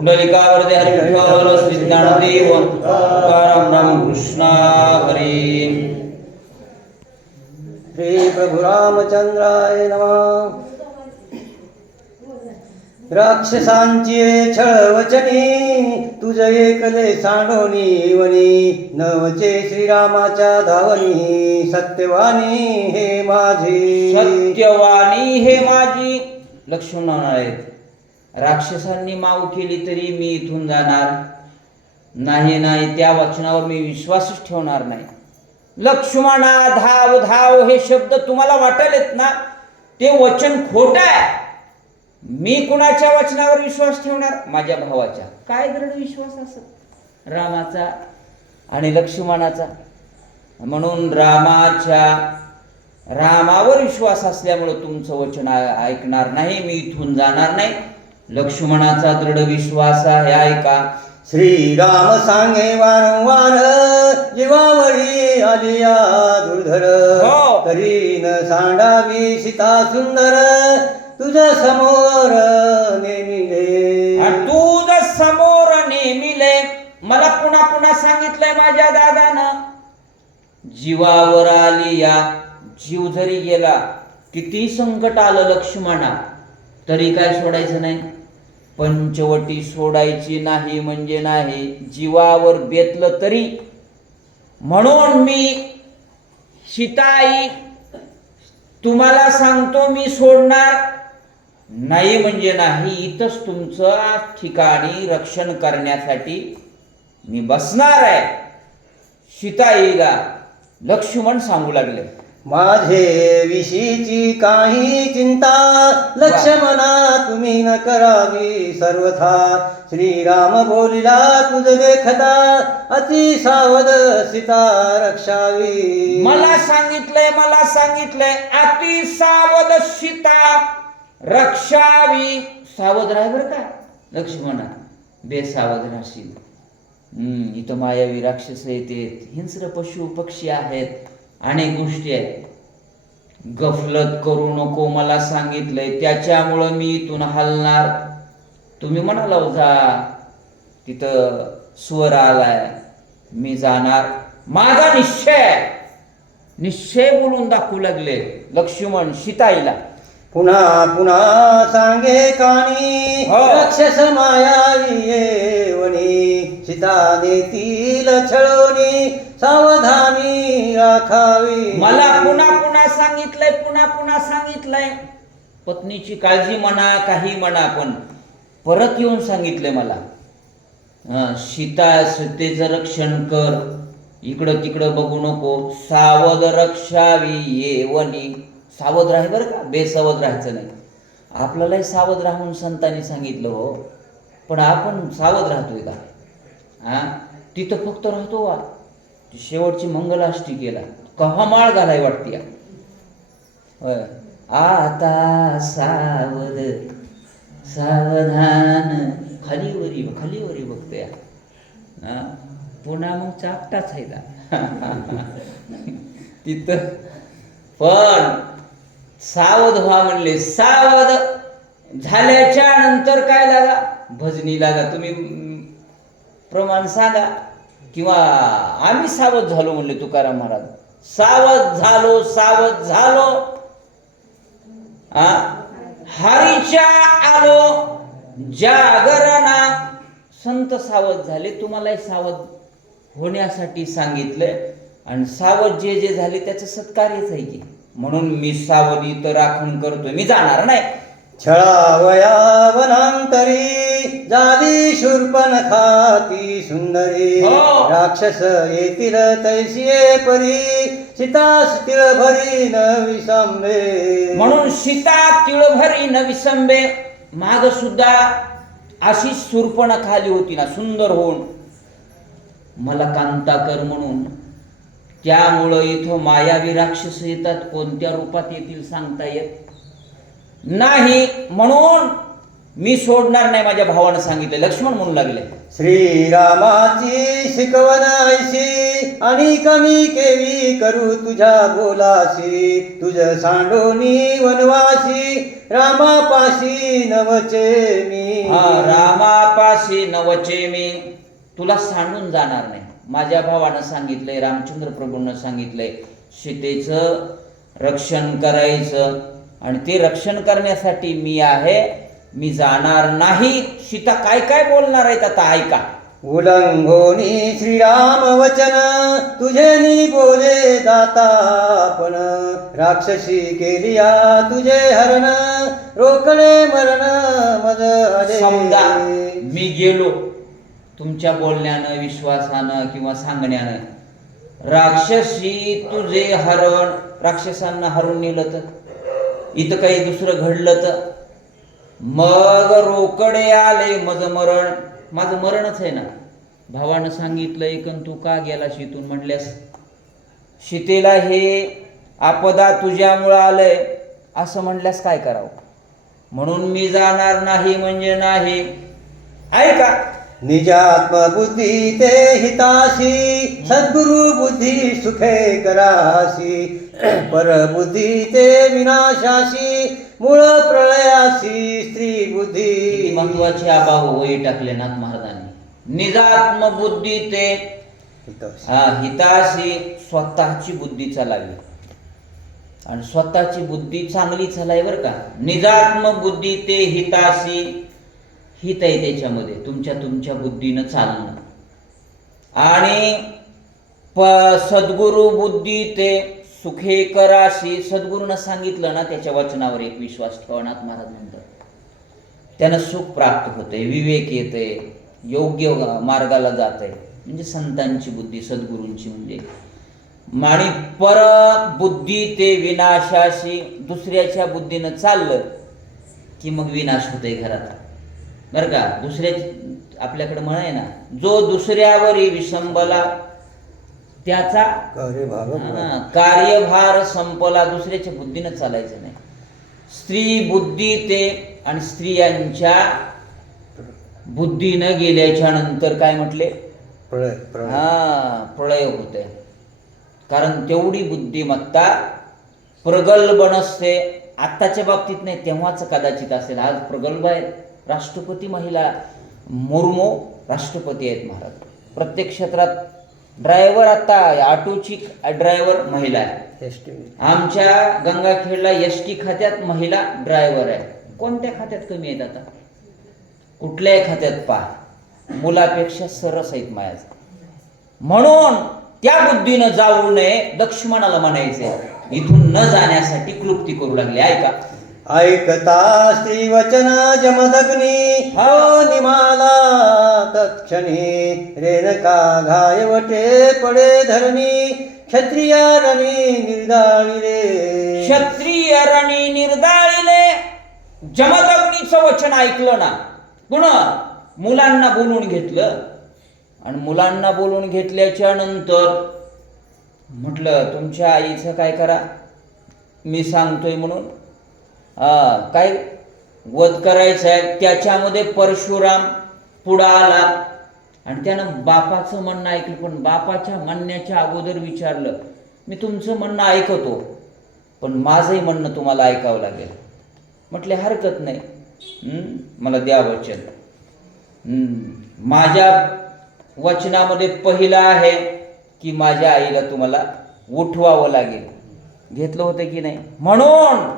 कुंडलिकावरदे हरि विठ्ठल श्री ज्ञानदेव तुकाराम रामकृष्ण हरी. श्री प्रभु रामचंद्राय नमः. राक्षसांची छळ वचनी तुझ एकले सांडोनी वनी नवचे श्रीरामाच्या धावनी सत्यवाणी हे माझी. सत्यवाणी हे माझी लक्ष्मण आहेत. राक्षसांनी माव केली तरी मी इथून जाणार नाही. त्या वचनावर मी विश्वासच ठेवणार नाही. लक्ष्मणा धाव धाव हे शब्द तुम्हाला वाटेलेत ना, ते वचन खोट आहे. मी कुणाच्या वचनावर विश्वास ठेवणार? माझ्या भावाच्या. काय दृढ विश्वास असत रामाचा आणि लक्ष्मणाचा. म्हणून रामावर विश्वास असल्यामुळे तुमचं वचन ऐकणार नाही, मी इथून जाणार नाही. लक्ष्मणाचा दृढ विश्वास आहे, ऐका. श्रीराम सांगे वारंवार जीवावरी आलिया दुर्धर तरी न सांडावी सीता सुंदर तुझ्या समोर नेमिले. तुझ समोर नेमिले. मला पुन्हा पुन्हा सांगितलंय माझ्या दादानं, जीवावर आली या. जीव जरी गेला, किती संकट आलं लक्ष्मणा, तरी काय सोडायचं नाही. पंचवटी सोडायची नाही म्हणजे नाही. जीवावर बेतलं तरी. म्हणून मी सीताई तुम्हाला सांगतो, मी सोडणार नाही म्हणजे नाही. इथंच तुमचं ठिकाणी रक्षण करण्यासाठी मी बसणार आहे. सीताईला लक्ष्मण सांगू लागले, माझे विषयीची काही चिंता लक्ष्मणा तुम्ही न करावी सर्वथा. श्रीराम बोलिला तुझ देखता अति सावध सीता रक्षावी. मला सांगितलंय अति सावध सीता रक्षावी. सावध राह बर का लक्ष्मणा, बेसावध राहशील. इथं मायावी राक्षस येते, हिंस्र पशु पक्षी आहेत, अनेक गोष्टी आहेत. गफलत करू नको, मला सांगितलंय त्याच्यामुळं मी इथून हलणार. तुम्ही म्हणाला जा तिथं स्वर आलाय, मी जाणार. माझा निश्चय बोलून दाखवू लागले लक्ष्मण सीताईला. पुन्हा पुन्हा सांगे कानी राक्षस मायावी येवणी सीता नेतील छळोनी सावधानी राखावी. मला पुन्हा सांगितलंय. पत्नीची काळजी म्हणा, काही म्हणा, पण परत येऊन सांगितलंय मला, सीतेचं रक्षण कर, इकडं तिकडं बघू नको, सावध रक्षावी येवनी. सावध राह बरं का, बेसावध राहायचं नाही. आपल्यालाही सावध राहून संतांनी सांगितलं हो, पण आपण सावध राहतोय का? तिथं फक्त राहतो वा शेवटची मंगलाष्टिकेला कहमाळ घालाय वाटते. आता सावधान खालीवरी बघतोय. पुन्हा मग चापटाच आहे तिथं. पण सावध व्हा म्हणले. सावध झाल्याच्या नंतर काय लागा? भजनी लागा. तुम्ही प्रमाण सांगा, किंवा आम्ही सावध झालो म्हणले तुकाराम महाराज. सावध झालो हरीच्या आलो जागरणा. संत सावध झाले, तुम्हालाही सावध होण्यासाठी सांगितलंय. आणि सावध जे झाले त्याचं सत्कार्यच आहे की. म्हणून मी सावधी तर राखण करतोय, मी जाणार नाही. छळावया वनांतरी जादी शूर्पणखा ती सुंदरी. राक्षस येतील तैसिये परी सीता तिळभरी न विसंबे. म्हणून सीता तिळभरी न विसंबे. माग सुद्धा अशी शूर्पणखा आली होती ना, सुंदर होऊन, मला कांता कर म्हणून. त्यामुळं इथं मायावी राक्षस येतात. कोणत्या रूपात येतील सांगता येत नाही. म्हणून मी सोडणार नाही, माझ्या भावानं सांगितले. लक्ष्मण म्हणू लागले, श्रीरामाची शिकवण ऐशी आणि कमी केवी करू तुझ्या बोलाशी. तुझ सांडोनी वनवासी रामापाशी नवचे मी. रामापाशी बोलासी न वचे मी, तुला सांडून जाणार नाही. माझ्या भावानं सांगितलंय, रामचंद्र प्रभूंना सांगितलंय, सीतेचं रक्षण करायचं आणि ते रक्षण करण्यासाठी मी आहे, मी जाणार नाही. सीता काय काय बोलणार आहेत आता ऐका. उल्लंघोनी श्रीराम वचन, तुझे बोले दाता आपण, राक्षसी केलिया तुझे हरण, रोखले मरण मज आले. समजा मी गेलो तुमच्या बोलण्यानं, विश्वासानं किंवा सांगण्यानं, राक्षसी तुझे हरण, राक्षसांना हरून नेलं तर, इथं काही दुसरं घडलं तर, मग रोकडे आले मज मरण, माझं मरणच आहे ना. भावानं सांगितलं एकन तू का गेला शीतून म्हणल्यास, सीतेला हे आपदा तुझ्यामुळं आलंय असं म्हणल्यास काय करावं. म्हणून मी जाणार नाही म्हणजे नाही. ऐका. निजात्मबुद्धी ते हिताशी, सद्गुरु बुद्धी सुखे कराशी, परबुद्धी ते विनाशाशी, मूळ प्रळयाशी स्त्री बुद्धी. महत्वाचे आबा वही टाकले नाथ महाराजांनी. निजात्म बुद्धी ते हिताशी, स्वतःची बुद्धी चालावी आणि स्वतःची बुद्धी चांगली चालावी बरं का. निजात्म बुद्धी ते हिताशी, हित आहे त्याच्यामध्ये तुमच्या बुद्धीनं चालणं. आणि सद्गुरु बुद्धी ते सुखे कराशी, सद्गुरूनं सांगितलं ना त्याच्या वचनावर एक विश्वास ठेवा. नाथ महाराज म्हणतात त्यानं सुख प्राप्त होते, विवेक येते, योग्य मार्गाला जात आहे. म्हणजे संतांची बुद्धी, सद्गुरूंची म्हणजे. आणि पर बुद्धी ते विनाशाशी, दुसऱ्याच्या बुद्धीनं चाललं की मग विनाश होते घरात बरं का. दुसऱ्या आपल्याकडे म्हण आहे ना, जो दुसऱ्यावरी विसंबला त्याचा कार्यभार संपला. दुसऱ्याच्या बुद्धीनं चालायचं नाही. स्त्री बुद्धी ते, आणि स्त्रियांच्या बुद्धीनं गेल्याच्या नंतर काय म्हटले, प्रळय होते. कारण तेवढी बुद्धिमत्ता प्रगल्भ नसते. आत्ताच्या बाबतीत नाही, तेव्हाच कदाचित असेल. आज प्रगल्भ आहे. राष्ट्रपती महिला मुर्मू राष्ट्रपती आहेत महाराज. प्रत्येक क्षेत्रात ड्रायव्हर, आता ऑटोची ड्रायव्हर महिला आहे. आमच्या गंगाखेडला एसटी खात्यात महिला ड्रायव्हर आहे. कोणत्या खात्यात कमी आहेत आता? कुठल्याही खात्यात पहा, मुलापेक्षा सरस आहेत मायाच. म्हणून त्या बुद्धीनं जाऊ नये. लक्ष्मणाला म्हणायचे इथून न जाण्यासाठी क्लुप्ती करू लागले. ऐका. ऐकता स्त्री वचन जमदग्नी, हो निमाला तत्क्षणी, रेणका घायवटे पडे धरणी, क्षत्रिय रणी निर्दाळिले. क्षत्रिय रणी निर्दाळिले. जमदग्नीचं वचन ऐकलं ना. पुन्हा मुलांना बोलून घेतलं आणि मुलांना बोलून घेतल्याच्या नंतर म्हटलं तुमच्या आईचं काय करा, मी सांगतोय म्हणून काय वध करायचं आहे. त्याच्यामध्ये परशुराम पुढं आला आणि त्यानं बापाचं म्हणणं ऐकलं. पण बापाच्या म्हणण्याच्या अगोदर विचारलं, मी तुमचं म्हणणं ऐकतो पण माझंही म्हणणं तुम्हाला ऐकावं लागेल. म्हटले हरकत नाही, मला द्या वचन. माझ्या वचनामध्ये पहिलं आहे की माझ्या आईला तुम्हाला उठवावं लागेल. घेतलं होतं की नाही. म्हणून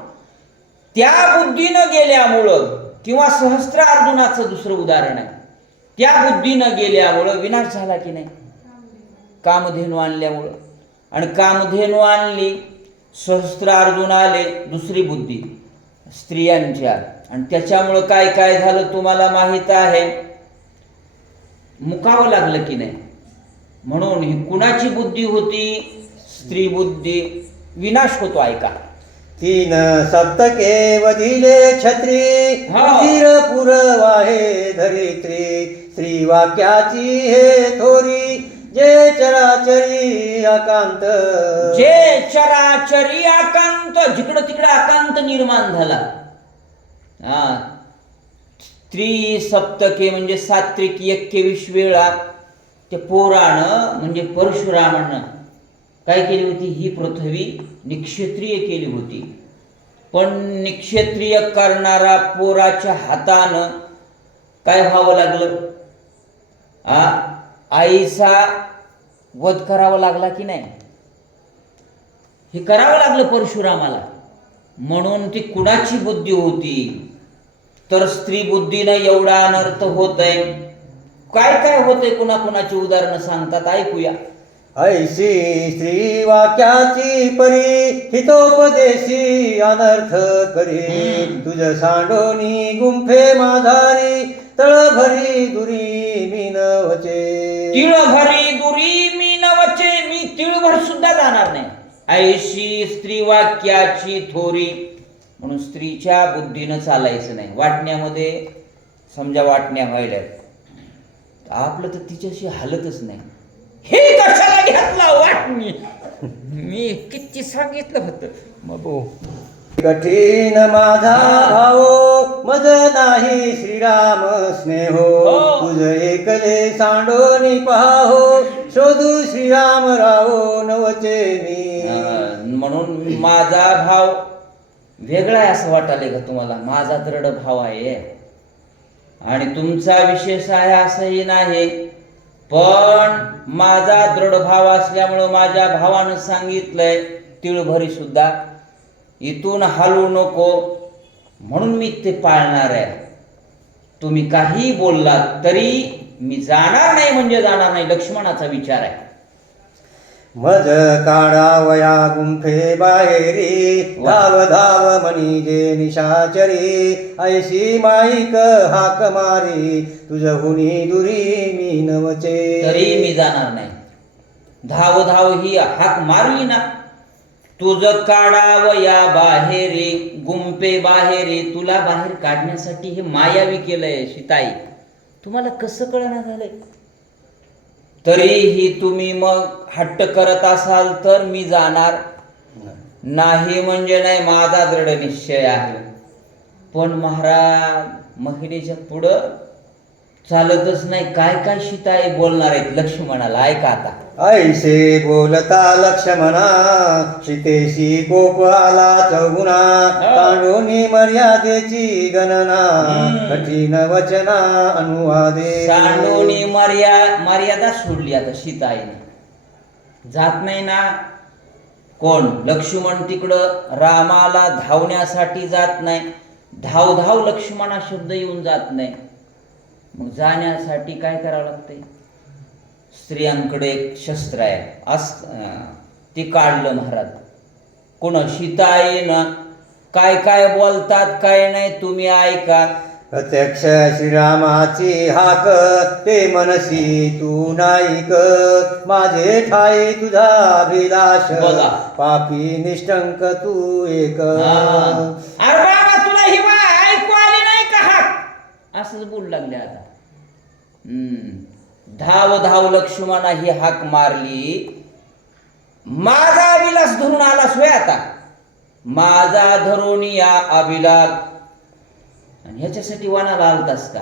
त्या बुद्धीनं गेल्यामुळं, किंवा सहस्त्रार्जुनाचं दुसरं उदाहरण आहे, त्या बुद्धीनं गेल्यामुळं विनाश झाला की नाही. कामधेनू आणल्यामुळं, आणि कामधेनू आणली, सहस्त्रार्जुन आले, दुसरी बुद्धी स्त्रियांच्या, आणि त्याच्यामुळं काय काय झालं तुम्हाला माहित आहे. मुकावं लागलं की नाही. म्हणून ही कुणाची बुद्धी होती? स्त्री बुद्धी. विनाश होतो. ऐका. तीन सप्तके वधिले छत्री, धीर पुरवाहे धरित्री, स्त्री वाक्याची हे थोरी, जे चराचरी अकांत. जे चराचरी अकांत, जिकडं तिकडं अकांत निर्माण झाला. त्रिसप्तके म्हणजे सात्विक 21 वेळा ते पोरानं म्हणजे परशुरामानं काय केली होती, ही पृथ्वी निक्षत्रिय केली होती. पण निक्षत्रिय करणारा पोराच्या हातानं काय व्हावं लागलं? आईचा वध करावा लागला की नाही? हे करावं लागलं परशुरामाला. म्हणून ती कुणाची बुद्धी होती? तर स्त्री बुद्धीनं एवढा अनर्थ होत आहे. काय काय होतंय, कुणाकुणाची उदाहरणं सांगतात, ऐकूया. ऐशी स्त्री वाक्याची परी हितोपदेशी अनर्थ करी तुझ सांडोनी गुंफे माझारी तळभरी दुरी मी नवचे. तिळभरी दुरी मी नवचे, मी तिळभर सुद्धा जाणार नाही. ऐशी स्त्री वाक्याची थोरी, म्हणून स्त्रीच्या बुद्धीनं चालायचं नाही. वाटण्यामध्ये समजा वाटण्या व्हायला आपलं तर तिच्याशी हालतच नाही. हे कशाला घेतला वाटणी? मी किती सांगितलं होतं मग. कठीण माझा भाव मज नाही श्रीराम स्नेहो तुझ एकले सांडोनी पाहो शोधू श्रीराम राहो नवचे मी. म्हणून माझा भाव वेगळा आहे असं वाटायले का तुम्हाला? माझा दृढ भाव आहे आणि तुमचा विशेष आहे असंही नाही, पण माझा दृढ भाव असल्यामुळं माझ्या भावानं सांगितलंय तिळभरी सुद्धा इथून हलू नको, म्हणून मी ते पाळणार आहे. तुम्ही काही बोललात तरी मी जाणार नाही म्हणजे जाणार नाही. लक्ष्मणाचा विचार आहे. मज काढावया गुंफे बाहेरी धाव धाव मनीजे निशाचरी ऐशी माईक हाक मारी तुझ हुनी दुरी मी नवचे. तरी मी जाणार नाही. धाव धाव ही हाक मारली ना, तुझ काढावया बाहेरी गुंफे बाहेरी, तुला बाहेर काढण्यासाठी हे मायावी केलंय सीताई. तुम्हाला कसं कळणार झालंय? तरीही तुम्ही मग हट्ट करत असाल तर मी जाणार नाही म्हणजे नाही, माझा दृढ निश्चय आहे. पण महाराज महिलेच्या पुढं चालतच नाही. काय काय सीताई बोलणार आहेत लक्ष्मणाला, ऐका आता. ऐसे बोलता लक्ष्मणा सीतेशी कोप आला चौगुणा तांडोनी मर्यादेची गणना कठीण वचना अनुवादे. सांडोनी मर्यादा सोडली आता सीताईने. जात नाही ना कोण? लक्ष्मण तिकडं रामाला धावण्यासाठी जात नाही. धाव धाव लक्ष्मणा शब्द येऊन जात नाही. मग जाण्यासाठी काय करावं लागतंय? स्त्रियांकडे एक शस्त्र आहे, ते काढलं महाराज. कोण? सीताईनं. काय काय बोलतात काय नाही तुम्ही ऐका. प्रत्यक्ष श्रीरामाची हाक ते मनसी तू नाईक माझे ठाई तुझा अभिलाष बघा. पापी निष्ठंक तू एक. अरे बाबा तुला ही ऐकू आली नाही का हाक? असंच बोलू लागले आता. धाव धाव लक्ष्मणा ही हाक मारली. माझा अभिलाष धरून आलास होय आता? माझा धरून या अभिलाष. आणि ह्याच्यासाठी वनाला आलतास का?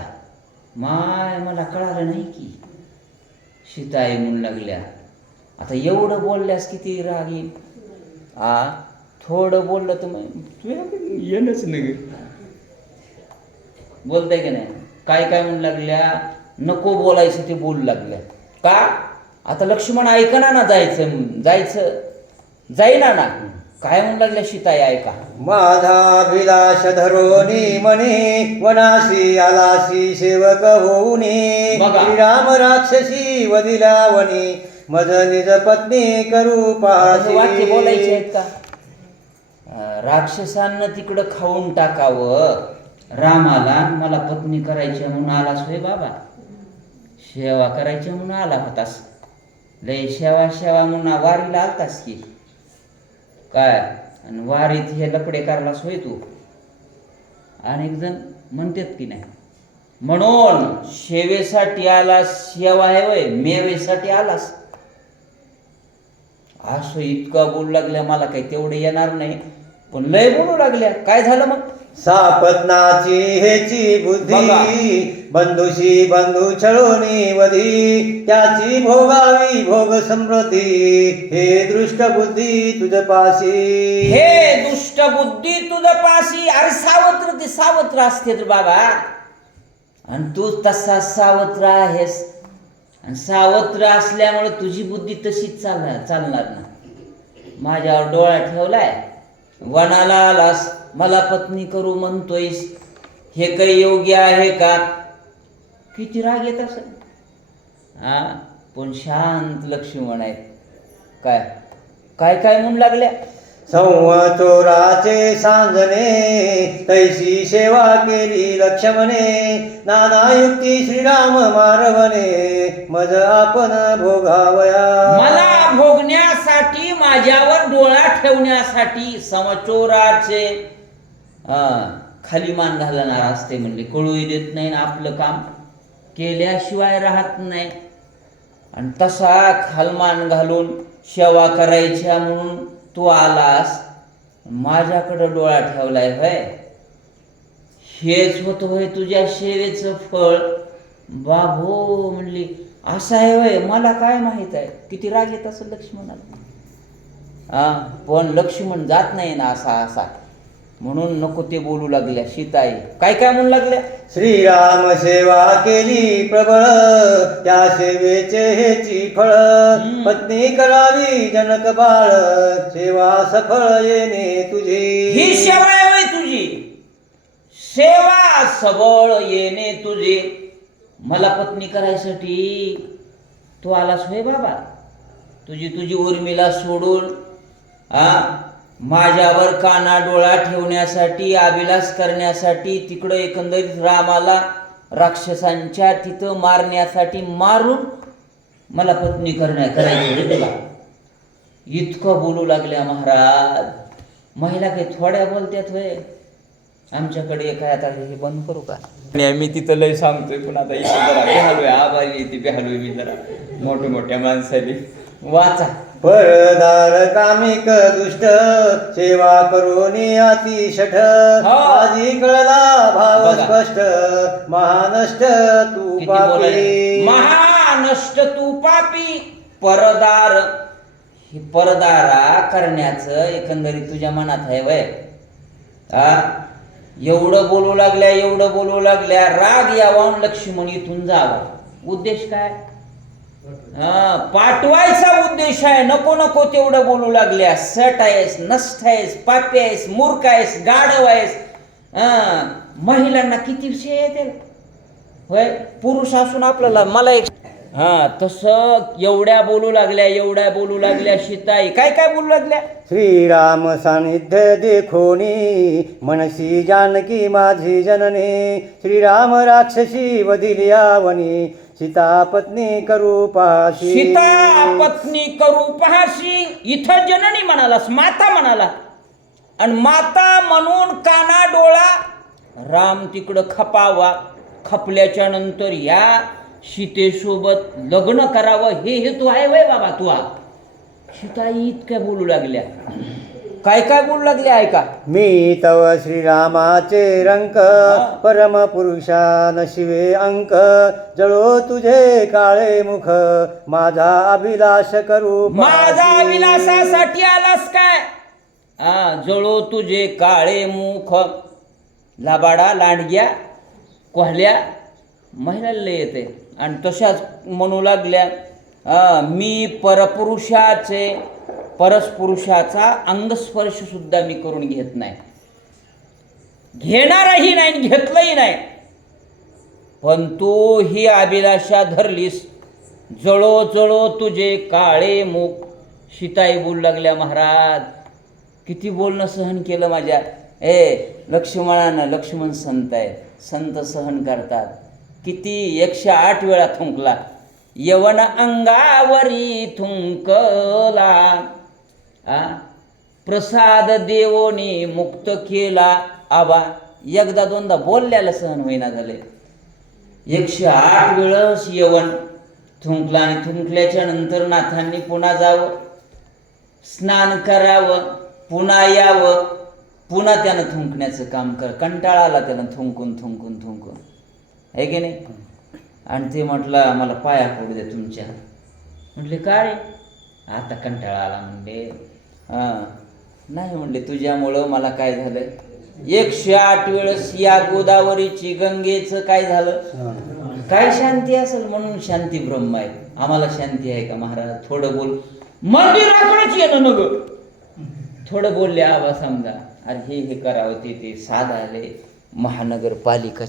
माय मला कळालं नाही की. सीताई म्हणू लागल्या आता एवढं बोलल्यास किती राग येईल. थोडं बोललं तर मग येणच नाही. बोलताय की नाही? काय काय म्हणू लागल्या? नको बोलायचं ते बोलू लागल्या. का? आता लक्ष्मण ऐकना ना, जायचं जाईना ना. काय म्हणू लागल्या सीताई, ऐका. माझा अभिलाष धरोनी म्हणे वनाशी आलाशी सेवक होऊनी श्रीराम राक्षसी वदिला वनी मज निज पत्नी करू पाशी. वाक्य बोलायचे आहेत का? राक्षसांना तिकडं खाऊन टाकावं रामाला, मला पत्नी करायची म्हणून आलास होय बाबा? सेवा करायची म्हणून आला होतास? लय सेवा म्हणून वारीला आलतास की काय? आणि वारीत हे लपडे करायलास होय तू? अनेक जण म्हणतात की नाही. म्हणून सेवेसाठी आलास, सेवा आहे वय, मेवेसाठी आलास. असं इतकं बोलू लागल्या. मला काही तेवढे येणार नाही, पण लय बोलू लागल्या. काय झालं मग? सापत्नाची हेची बुद्धी बंधुशी बंधू छळोनी वधी त्याची भोगावी भोग समृद्धी हे दृष्ट बुद्धी तुझ पाशी. हे दुष्ट बुद्धी तुझ पाशी. अरे सावत्र ते सावत्र असते तर बाबा. आणि तू तसा सावत्र आहेस, आणि सावत्र असल्यामुळे तुझी बुद्धी तशीच चालणार ना. माझ्यावर डोळा ठेवलाय, वनाला आलास, मला पत्नी करू म्हणतोयस, हे काही योग्य आहे का? किती राग येत असेल. हा, पण शांत लक्ष्मण आहेत. काय काय काय म्हणू लागल्या? संवचोराचे सांजणे तैसी सेवा केली लक्ष्मणे, नाना युक्ती श्रीराम मारवणे मज आपण भोगावया. मला भोगण्यासाठी, माझ्यावर डोळा ठेवण्यासाठी समचोराचे खाली मान घालणार असते म्हणले. कळूही देत नाही, आपलं काम केल्याशिवाय राहत नाही. आणि तसा खालमान घालून सेवा करायच्या म्हणून तू आलास, माझ्याकडं डोळा ठेवलाय होय. हेच होत होय तुझ्या सेवेचं फळ. बाबो म्हणली, असं आहे होय, मला काय माहित आहे. किती राग येत असं लक्ष्मणाला. पण लक्ष्मण जात नाही ना असा, म्हणून नको ते बोलू लागल्या. सीताई काय काय म्हणू लागल्या? श्रीराम सेवा केली प्रबळ, त्या सेवेचे हेची फळ. पत्नी करावी जनक बाळ, सेवा सफळ येणे तुझी. ही सेवा आहे होय तुझी, सेवा सबळ येणे तुझे. मला पत्नी करायसाठी तू आलास होय बाबा. तुझी उर्मिला सोडून माझ्यावर काना डोळा ठेवण्यासाठी, अभिलाष करण्यासाठी, तिकडं एकंदरीत रामाला राक्षसांच्या तिथं मारण्यासाठी मारून मला पत्नी करायची तुला. इतकं बोलू लागल्या महाराज. महिला काही थोड्या बोलत्यात होय. आमच्याकडे काय आता हे बंद करू का? मी तिथं लय सांगतोय, पण आता इथे जरा बेहालोय, आभारी येते बेहालोय मी जरा मोठ्या माणसाने. वाचा. परदार कामिक दुष्ट, सेवा करून अति शठ. माझी कळला भाव स्पष्ट, महानष्ट तू पापी. महानष्ट तू पापी. परदार, हे परदारा करण्याचं एकंदरीत तुझ्या मनात आहे वय. एवढं बोलू लागल्या, राग यावा, लक्ष्मण इथून जावा. उद्देश काय? पाठवायचा उद्देश आहे. नको तेवढं बोलू लागल्या. सट आहेस, नष्ट आहेस, पापी आहेस, मूर्ख आहेस, गाढव आहेस. महिलांना किती विषय येते होय. पुरुष असून आपल्याला मला एक तसं एवढ्या बोलू लागल्या. सीताई काय बोलू लागल्या? श्रीराम सानिध्य देखोनी, मनसी जानकी माझी जननी. श्रीराम राक्षसी वदिली आवनी, सीता पत्नी करू पाशी. सीता पत्नी करू पाशी. इथं जननी म्हणालास, माता म्हणाला. आणि माता म्हणून काना डोळा राम तिकडं खपावा. खपल्याच्या नंतर या सीतेसोबत लग्न करावं, हे हेतू आहे वय बाबा तुला. सीताई इतक्या बोलू लागल्या. काय बोलू लागल्या ऐका. मी तव श्रीरामाचे रंक, परम पुरुषा नशिवे अंक. जळो तुझे काळे मुख, माझा अभिलाष करू. माझा अभिलाषासाठी आलास काय? जळो तुझे काळे मुख. लाबाडा, लांडग्या, कोहल्या महिलाला येते. आणि तशाच म्हणू लागल्या, मी परस्पुरुषाचा अंगस्पर्श सुद्धा मी करून घेत नाही, घेणारही नाही, घेतलंही नाही. पण तू ही अभिलाषा धरलीस. जळो तुझे काळे मुख. सीताई बोलू लागल्या, महाराज किती बोलणं सहन केलं माझ्या. लक्ष्मणानं, लक्ष्मण संत आहे, संत सहन करतात. किती 108 वेळा थुंकला. यवन अंगावरी थुंकला, प्रसाद देवोनी मुक्त केला. आबा एकदा दोनदा बोलल्याला सहन होईना झाले. 108 वेळस यवन थुंकला. आणि थुंकल्याच्या नंतर नाथांनी पुन्हा जावं, स्नान करावं, पुन्हा यावं, पुन्हा त्यानं थुंकण्याचं काम कंटाळा आला त्यानं थुंकून आहे की नाही. आणि ते म्हटलं, मला पाया पडू दे तुमच्या. म्हटले का रे? आता कंटाळा आला. म्हणले नाही, म्हणले तुझ्यामुळं मला काय झालं, 108 वेळेस या गोदावरीची गंगेचं काय झालं? काय शांती असेल म्हणून शांती ब्रह्म आहे. आम्हाला शांती आहे का महाराज? थोडं बोल, मंदिराकडेच येणं नग, थोडं बोलले आबा समजा. अरे हे करावं ते साध आले महानगरपालिका